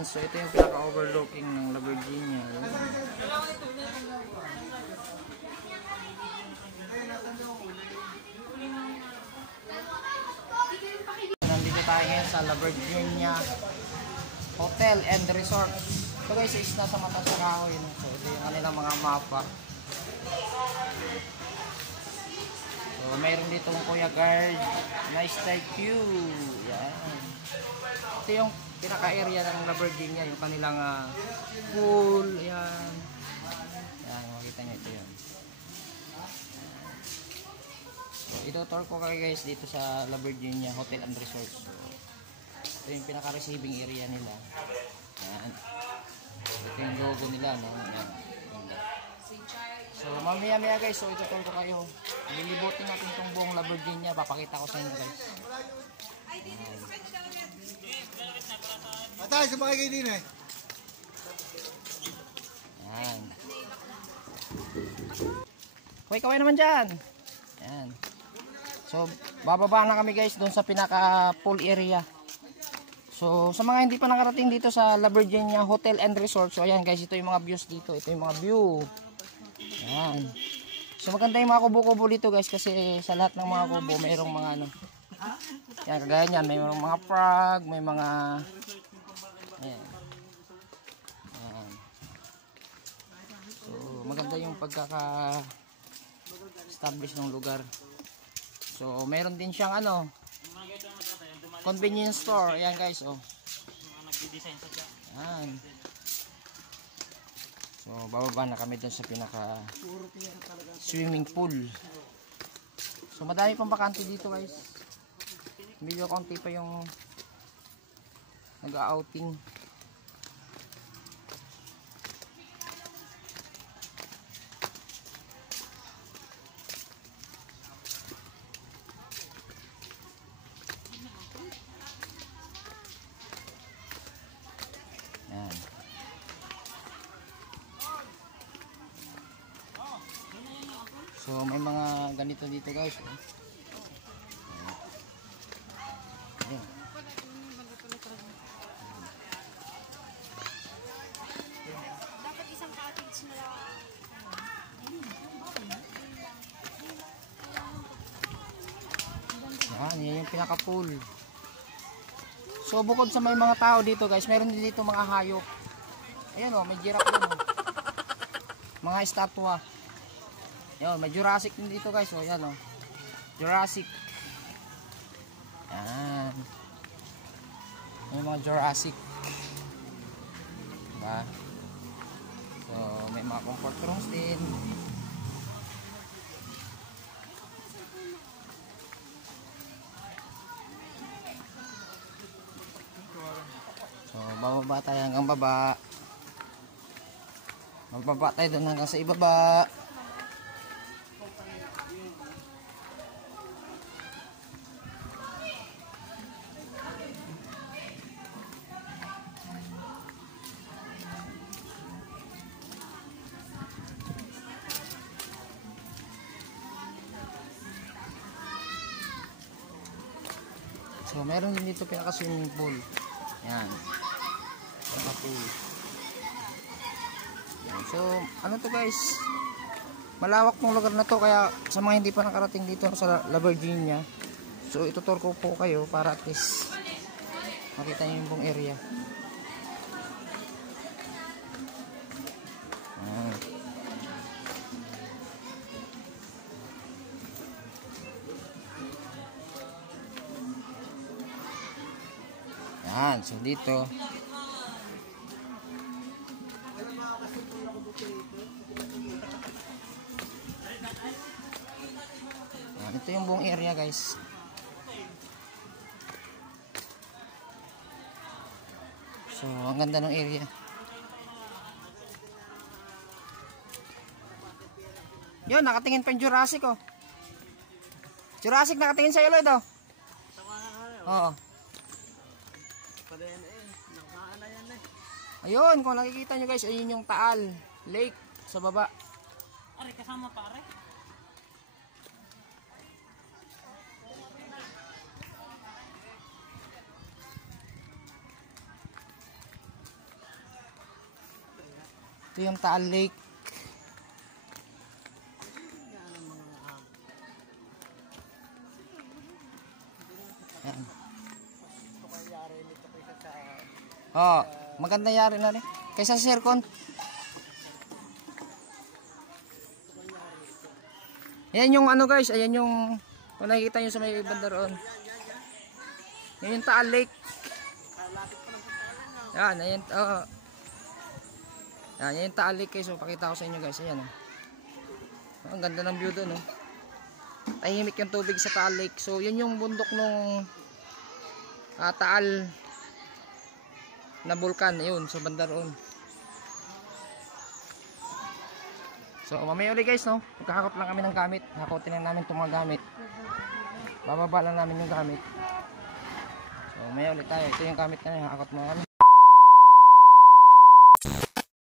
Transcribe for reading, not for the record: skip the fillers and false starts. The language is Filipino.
So ito yung pinaka-overlooking ng La Virginia. Nandito tayo ngayon sa La Virginia Hotel and Resort. So guys, is nasa mata sa kahoy. So ito yung kanilang mga mapa. So mayroon dito ng Kuya Guard. Nice type view. Yan. Ito yung pinaka-area ng La Virginia, yung kanilang pool. Yan. Yan, makikita nyo ito yun. So, ito-tour ko kayo guys dito sa La Virginia Hotel and Resort. So, ito yung pinaka-receiving area nila. Yan. Ito yung logo nila, no? Yan. So, mamaya guys, so ito-tour ko kayo. Lilibutin natin itong buong La Virginia. Papakita ko sa inyo guys. Atay, sumakay kayo din eh. Yan. Kaway naman dyan. Yan. So, bababa na kami guys doon sa pinaka pool area. So, sa mga hindi pa nakarating dito sa La Virginia Hotel and Resort. So, ayan guys, ito yung mga views dito. Ito yung mga view. Yan. So, maganda yung mga kubo-kubo dito guys. Kasi sa lahat ng mga kubo, mayroong mga ano. Yan, kagaya nyan. May mga frog, may mga... Ayan. Ayan. So, maganda yung pagkaka-establish ng lugar. So, meron din siyang ano, convenience store. Ayan guys, oh. Ayan. So, bababa na kami dun sa pinaka swimming pool. So, madami pang bakante dito guys. Medyo konti pa yung nag-outing. Yan. So may mga ganito dito guys. Ayan. Dapat isang cottage na lang. Yan yung pinaka-pool. So bukod sa may mga tao dito guys, meron din dito mga hayop. Ayan o, may giraffe din o. Mga estatwa. Ayan, may Jurassic din dito guys o. Ayan o, Jurassic. Ayan. May mga Jurassic. Diba? So may mga comfort rooms din. So, bababa tayo hanggang baba. Magbaba tayo doon hanggang sa ibaba. So, meron din dito pinaka-swimming pool. Yan. Pinaka-pool. Yan. So, ano to guys? Malawak tong lugar na to. Kaya sa mga hindi pa nakarating dito sa La Virginia. So, itutur ko po kayo para at least makita nyo yung buong area. Yan. Yan, so dito yan, ito yung buong area guys. So ang ganda ng area. Yun, nakatingin pa yung Jurassic oh. Jurassic nakatingin sa Lloyd oh. Oo. Ayun, kung nakikita nyo guys, ayun yung Taal Lake sa baba. Are, kasama pare. Ito yung Taal Lake. Yan. Oh, maganda yari na rin. Kaysa sa Sircon. Yan yung ano guys, ayan yung kung nakikita nyo sa may banda roon. Yan yung Taal Lake. Yan, ayan. Yan, yan yung Taal Lake guys. So, pakita ko sa inyo guys. Ayan. Oh, ang ganda ng view doon. Oh. Tahimik yung tubig sa Taal Lake. So, yun yung bundok nung Taal na bulkan. Ayun, sa banda roon. So, mamaya ulit guys, no? Magkakakot lang kami ng gamit. Hakotin lang namin itong mga gamit. Bababa lang namin yung gamit. So, mamaya ulit tayo. Ito yung gamit na yun. Hakakot mo kami.